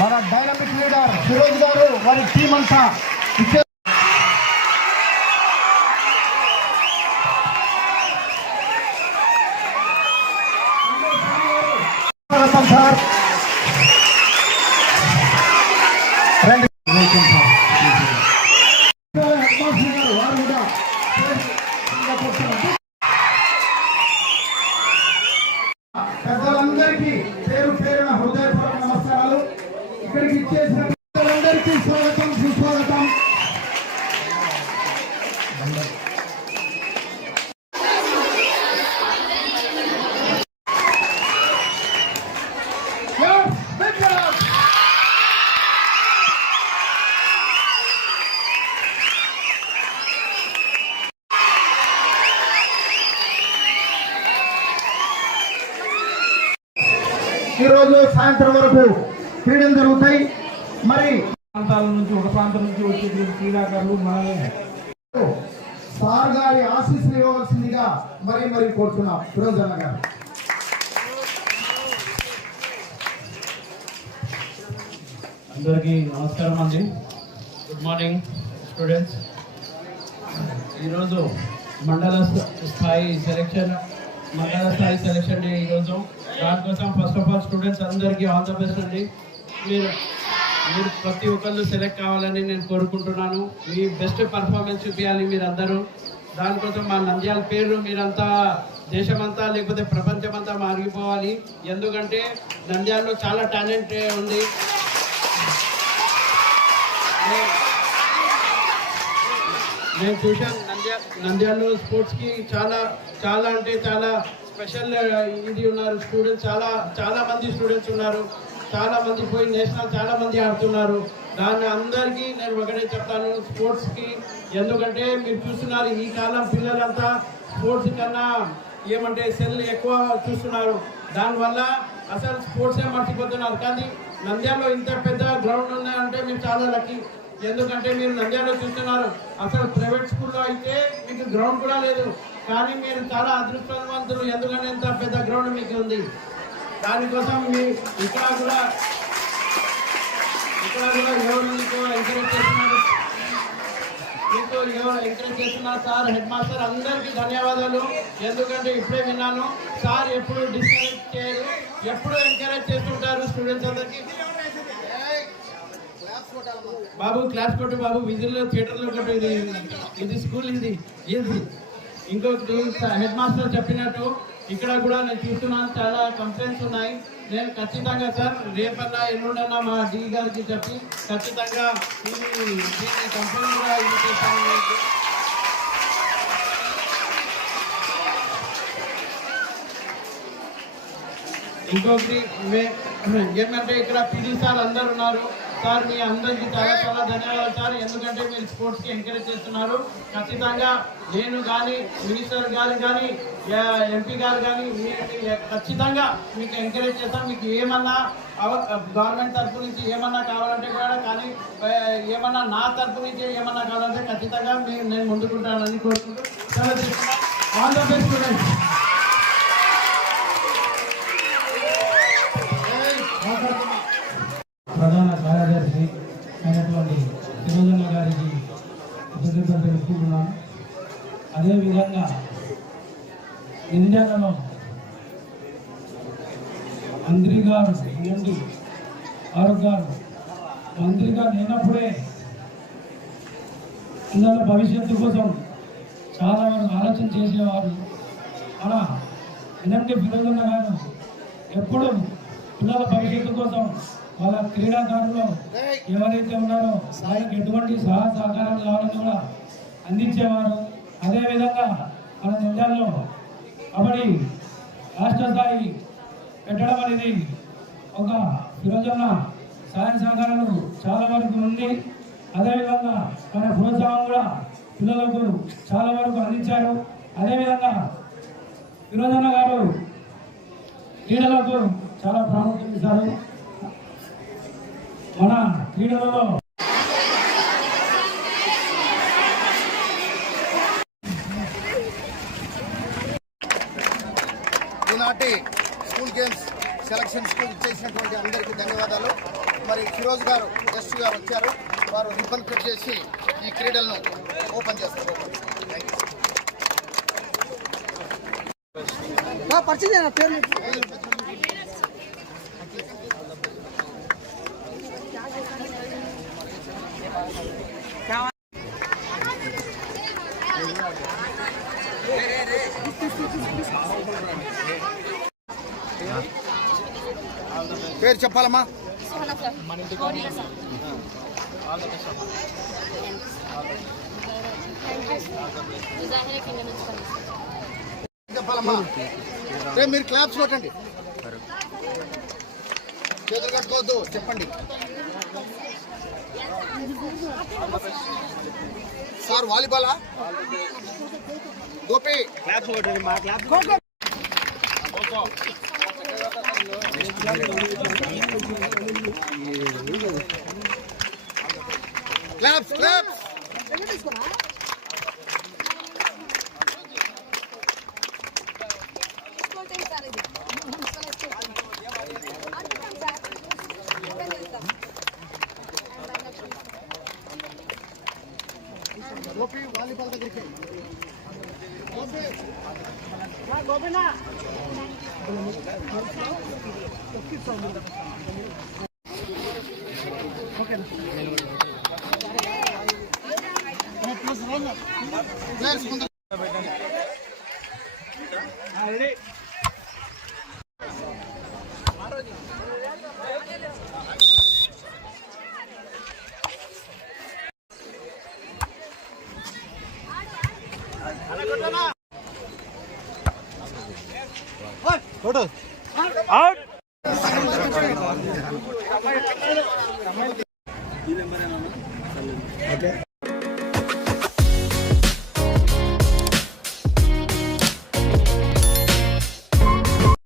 మన dynamic leader Firoz గారు వారి టీం అంతా పెద్దలందరికీ స్వాగతం సుస్వాగతం ఈరోజు సాయంత్రం వరకు క్రీడలు జరుగుతాయి. మరి ప్రాంతాల నుంచి ఒక ప్రాంతం నుంచి వచ్చేటువంటి క్రీడాకారులు మనమే సార్ గారి ఆశీస్సులు ఇవ్వవలసిందిగా మరి మరి కోరుతున్నాం. ఫిరోజ్ అన్న గారు అందరికీ నమస్కారం అండి. గుడ్ మార్నింగ్ స్టూడెంట్స్ ఈరోజు మండల స్థ- స్థాయి సెలెక్షన్ మండల స్థాయి సెలెక్షన్ డే ఈరోజు. దానికోసం ఫస్ట్ ఆఫ్ ఆల్ స్టూడెంట్స్ అందరికీ ఆల్ ద బెస్ట్ అండి మీరు మీరు ప్రతి ఒక్కళ్ళు సెలెక్ట్ కావాలని నేను కోరుకుంటున్నాను. మీ బెస్ట్ పర్ఫార్మెన్స్ చూపించాలి మీరు అందరూ దానికోసం మా నంద్యాల పేరు మీరంతా దేశమంతా లేకపోతే ప్రపంచమంతా మారిపోవాలి. ఎందుకంటే నంద్యాలలో చాలా టాలెంట్ ఉంది. నేను చూశాను నంద్యా నంద్యాలలో స్పోర్ట్స్కి చాలా చాలా అంటే చాలా స్పెషల్ ఇది ఉన్నారు. స్టూడెంట్స్ చాలా చాలా మంది స్టూడెంట్స్ ఉన్నారు. చాలా మంది పోయి నేషనల్ చాలా మంది ఆడుతున్నారు. దాన్ని అందరికీ నేను ఒకటే చెప్తాను స్పోర్ట్స్కి ఎందుకంటే మీరు చూస్తున్నారు ఈ కాలం పిల్లలంతా స్పోర్ట్స్ కన్నా ఏమంటే సెల్ ఎక్కువ చూస్తున్నారు. దానివల్ల అసలు స్పోర్ట్సే మర్చిపోతున్నారు. కానీ నంద్యాలలో ఇంత పెద్ద గ్రౌండ్ ఉన్నాయంటే మీరు చాలా లక్కీ ఎందుకంటే మీరు నంద్యాలలో చూస్తున్నారు. అసలు ప్రైవేట్ స్కూల్లో అయితే మీకు గ్రౌండ్ కూడా లేదు. కానీ మీరు చాలా అదృష్టవంతులు. ఎందుకంటే ఇంత పెద్ద గ్రౌండ్ మీకు ఉంది దానికోసం మీ ఇక్కడ కూడా ఇక్కడ కూడా ఎవరు మీకు ఎంకరేజ్ చేస్తున్నారు? మీకు ఎవరు ఎంకరేజ్ చేస్తున్నారు? సార్ హెడ్ మాస్టర్ అందరికీ ధన్యవాదాలు. ఎందుకంటే ఇప్పుడే విన్నాను సార్ ఎప్పుడు డిస్కరేజ్ చేయరు ఎప్పుడు ఎంకరేజ్ చేస్తుంటారు స్టూడెంట్స్ అందరికీ. బాబు క్లాస్ కొట్టు బాబు విధుల్లో థియేటర్లో కొట్టు ఇది ఇది స్కూల్ ఇది. ఇది ఇంకొకటి హెడ్ మాస్టర్ చెప్పినట్టు ఇక్కడ కూడా నేను చూస్తున్నాను చాలా కంప్లైంట్స్ ఉన్నాయి. నేను ఖచ్చితంగా సార్ రేపన్నా ఎల్లుండన్నా మా డీ గారికి చెప్పి ఖచ్చితంగా దీన్ని కంప్లైంట్ కూడా ఇది చేస్తాను ఇంకొకటి మే- ఏమంటే ఇక్కడ పీడీ సార్ అందరు ఉన్నారు. సార్ మీ అందరికీ చాలా చాలా ధన్యవాదాలు సార్. ఎందుకంటే మీరు స్పోర్ట్స్కి ఎంకరేజ్ చేస్తున్నారు. ఖచ్చితంగా నేను కానీ మినిస్టర్ గారు కానీ ఎంపీ గారు కానీ మీ- ఖచ్చితంగా మీకు ఎంకరేజ్ చేస్తాం. మీకు ఏమన్నా గవర్నమెంట్ తరఫు నుంచి ఏమన్నా కావాలంటే కూడా కానీ ఏమన్నా నా తరఫు నుంచి ఏమన్నా కావాలంటే ఖచ్చితంగా నేను ముందుకుంటానని కోరుకుంటూ చాలా ఆల్ ద బెస్ట్ స్టూడెంట్స్. కృతజ్ఞతలు తెలుసుకుంటున్నాను అదేవిధంగా ఇండియాలో మంత్రి గారు ఎండి ఆరు గారు మంత్రిగా లేనప్పుడే పిల్లల భవిష్యత్తు కోసం చాలా వరకు ఆలోచన చేసేవారు. అలా ఎన్ఎండి ఫిరోజన్న గారు ఎప్పుడు పిల్లల భవిష్యత్తు కోసం వాళ్ళ క్రీడాకారులు ఎవరైతే ఉన్నారో వారికి ఎటువంటి సహాయ సహకారాలు కావాలని కూడా అందించేవారు. అదేవిధంగా మన జిల్లాలో కబడ్డీ రాష్ట్ర స్థాయి పెట్టడం అనేది ఒక ఫిరోజన్న సహాయ సహకారాలు చాలా వరకు ఉంది. అదేవిధంగా మన ప్రోత్సాహం కూడా పిల్లలకు చాలా వరకు అందించారు. అదేవిధంగా వినోదన్న గారు క్రీడలకు చాలా ప్రాముఖ్యత ఇస్తారు. మన క్రీడలలో ఈనాటి స్కూల్ గేమ్స్ సెలక్షన్స్కు ఇచ్చేసినటువంటి అందరికీ ధన్యవాదాలు. మరి ఫిరోజ్ గారు గెస్ట్ గారు వచ్చారు. వారు రిబ్బన్ కట్ చేసి ఈ క్రీడలను ఓపెన్ చేస్తారు. ఓపెన్ థ్యాంక్ యూ పరిచయం పేరు పేరు చెప్పాలమ్మా? చెప్పాలమ్మా? రేపు మీరు క్లాప్స్ కొట్టండి. చేతులు కట్టుకోవద్దు చెప్పండి. Sir వాలీబాలా? Gopi. Claps claps Gopi volleyball దగ్గరికి గోపి ప్లేయర్స్ Out. ఓకే